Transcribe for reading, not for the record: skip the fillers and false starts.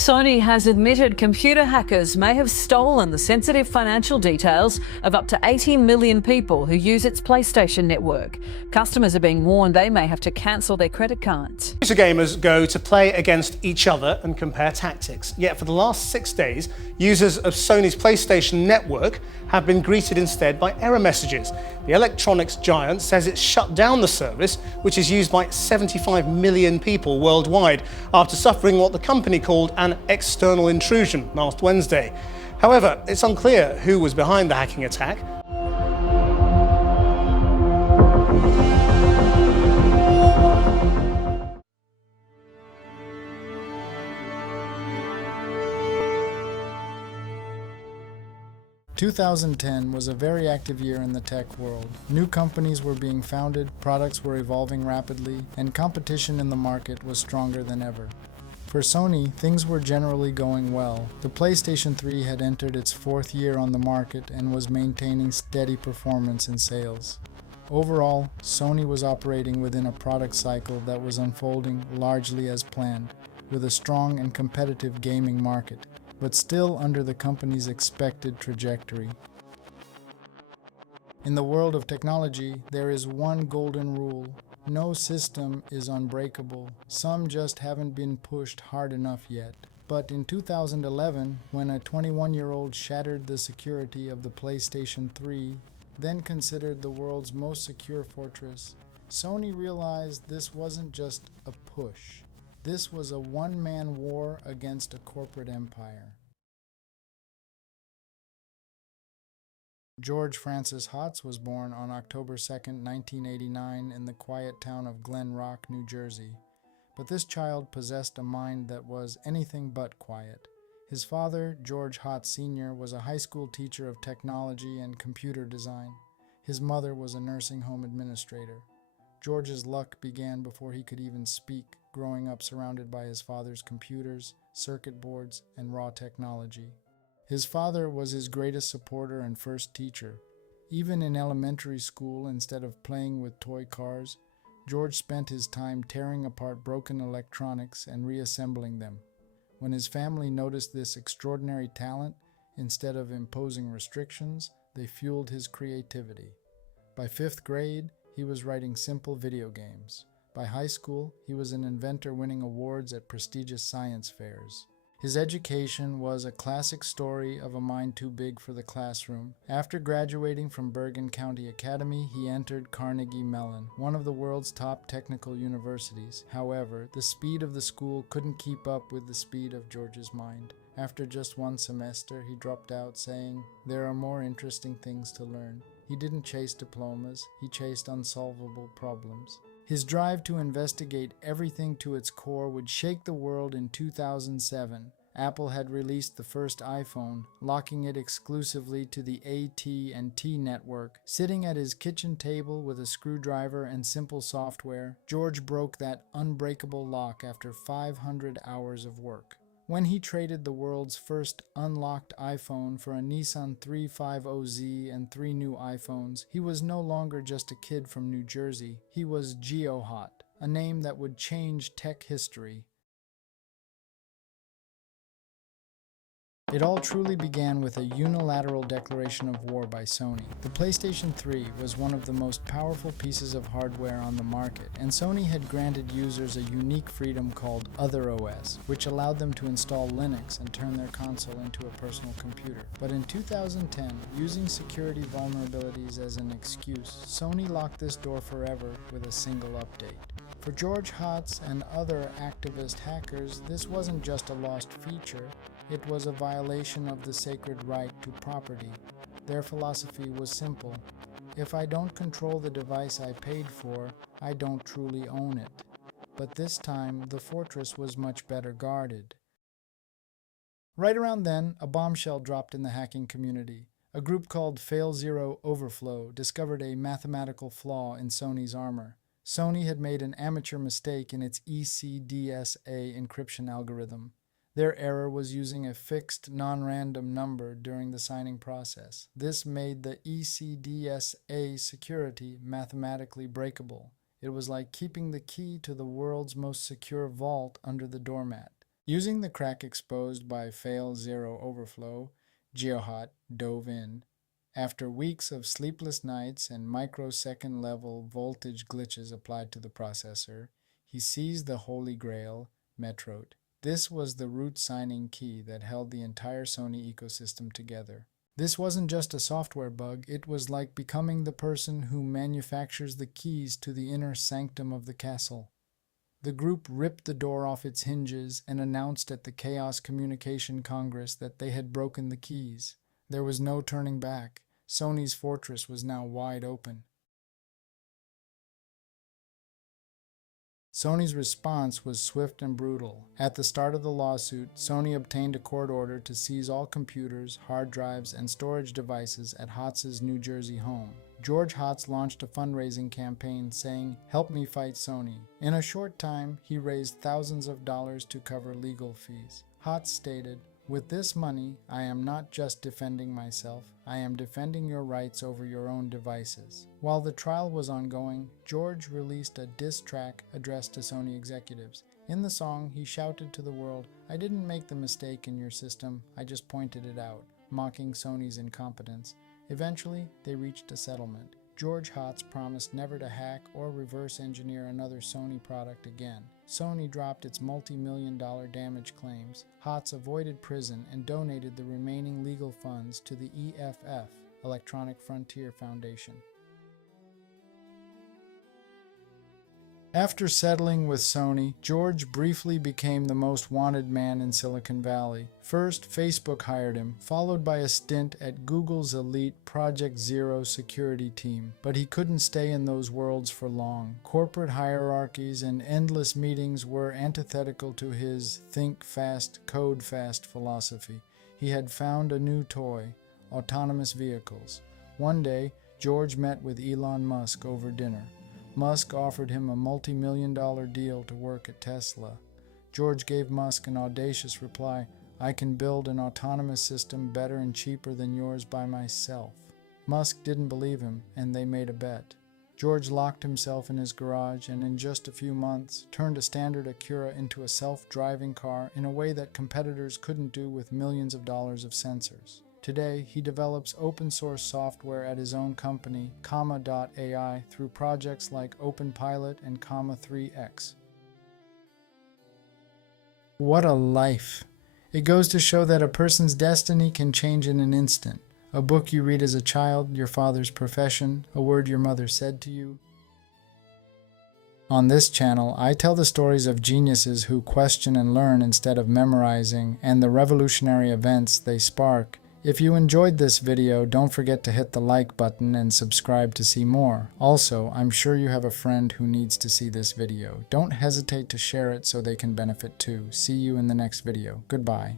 Sony has admitted computer hackers may have stolen the sensitive financial details of up to 80 million people who use its PlayStation network. Customers are being warned they may have to cancel their credit cards. User gamers go to play against each other and compare tactics. Yet for the last 6 days, users of Sony's PlayStation network have been greeted instead by error messages. The electronics giant says it's shut down the service, which is used by 75 million people worldwide, after suffering what the company called an external intrusion last Wednesday. However, it's unclear who was behind the hacking attack. – 2010 was a very active year in the tech world. New companies were being founded, products were evolving rapidly, and competition in the market was stronger than ever. For Sony, things were generally going well. The PlayStation 3 had entered its 4th year on the market and was maintaining steady performance in sales. Overall, Sony was operating within a product cycle that was unfolding largely as planned, with a strong and competitive gaming market, but still under the company's expected trajectory. In the world of technology, there is one golden rule: no system is unbreakable. Some just haven't been pushed hard enough yet. But in 2011, when a 21-year-old shattered the security of the PlayStation 3, then considered the world's most secure fortress, Sony realized this wasn't just a push. This was a one-man war against a corporate empire. George Francis Hotz was born on October 2, 1989 in the quiet town of Glen Rock, New Jersey. But this child possessed a mind that was anything but quiet. His father, George Hotz Sr., was a high school teacher of technology and computer design. His mother was a nursing home administrator. George's luck began before he could even speak, growing up surrounded by his father's computers, circuit boards, and raw technology. His father was his greatest supporter and first teacher. Even in elementary school, instead of playing with toy cars, George spent his time tearing apart broken electronics and reassembling them. When his family noticed this extraordinary talent, instead of imposing restrictions, they fueled his creativity. By 5th grade, he was writing simple video games. By high school, he was an inventor winning awards at prestigious science fairs. His education was a classic story of a mind too big for the classroom. After graduating from Bergen County Academy, he entered Carnegie Mellon, one of the world's top technical universities. However, the speed of the school couldn't keep up with the speed of George's mind. After just one semester, he dropped out, saying, "There are more interesting things to learn." He didn't chase diplomas, he chased unsolvable problems. His drive to investigate everything to its core would shake the world in 2007. Apple had released the first iPhone, locking it exclusively to the AT&T network. Sitting at his kitchen table with a screwdriver and simple software, George broke that unbreakable lock after 500 hours of work. When he traded the world's first unlocked iPhone for a Nissan 350Z and 3 new iPhones, he was no longer just a kid from New Jersey. He was Geohot, a name that would change tech history. It all truly began with a unilateral declaration of war by Sony. The PlayStation 3 was one of the most powerful pieces of hardware on the market, and Sony had granted users a unique freedom called Other OS, which allowed them to install Linux and turn their console into a personal computer. But in 2010, using security vulnerabilities as an excuse, Sony locked this door forever with a single update. For George Hotz and other activist hackers, this wasn't just a lost feature, it was a violation of the sacred right to property. Their philosophy was simple: if I don't control the device I paid for, I don't truly own it. But this time, the fortress was much better guarded. Right around then, a bombshell dropped in the hacking community. A group called FailZero Overflow discovered a mathematical flaw in Sony's armor. Sony had made an amateur mistake in its ECDSA encryption algorithm. Their error was using a fixed, non-random number during the signing process. This made the ECDSA security mathematically breakable. It was like keeping the key to the world's most secure vault under the doormat. Using the crack exposed by fail zero overflow, Geohot dove in. After weeks of sleepless nights and microsecond level voltage glitches applied to the processor, he seized the holy grail, Metroid. This was the root signing key that held the entire Sony ecosystem together. This wasn't just a software bug, it was like becoming the person who manufactures the keys to the inner sanctum of the castle. The group ripped the door off its hinges and announced at the Chaos Communication Congress that they had broken the keys. There was no turning back. Sony's fortress was now wide open. Sony's response was swift and brutal. At the start of the lawsuit, Sony obtained a court order to seize all computers, hard drives, and storage devices at Hotz's New Jersey home. George Hotz launched a fundraising campaign saying, "Help me fight Sony." In a short time, he raised thousands of dollars to cover legal fees. Hotz stated, "With this money, I am not just defending myself, I am defending your rights over your own devices." While the trial was ongoing, George released a diss track addressed to Sony executives. In the song, he shouted to the world, "I didn't make the mistake in your system, I just pointed it out," mocking Sony's incompetence. Eventually, they reached a settlement. George Hotz promised never to hack or reverse engineer another Sony product again. Sony dropped its multi-million-dollar damage claims. Hotz avoided prison and donated the remaining legal funds to the EFF, Electronic Frontier Foundation. After settling with Sony, George briefly became the most wanted man in Silicon Valley. First, Facebook hired him, followed by a stint at Google's elite Project Zero security team. But he couldn't stay in those worlds for long. Corporate hierarchies and endless meetings were antithetical to his think fast, code fast philosophy. He had found a new toy, autonomous vehicles. One day, George met with Elon Musk over dinner. Musk offered him a multi-million-dollar deal to work at Tesla. George gave Musk an audacious reply, "I can build an autonomous system better and cheaper than yours by myself." Musk didn't believe him, and they made a bet. George locked himself in his garage and in just a few months turned a standard Acura into a self-driving car in a way that competitors couldn't do with millions of dollars of sensors. Today, he develops open-source software at his own company, Comma.ai, through projects like OpenPilot and Comma3X. What a life! It goes to show that a person's destiny can change in an instant. A book you read as a child, your father's profession, a word your mother said to you. On this channel, I tell the stories of geniuses who question and learn instead of memorizing, and the revolutionary events they spark. If you enjoyed this video, don't forget to hit the like button and subscribe to see more. Also, I'm sure you have a friend who needs to see this video. Don't hesitate to share it so they can benefit too. See you in the next video. Goodbye.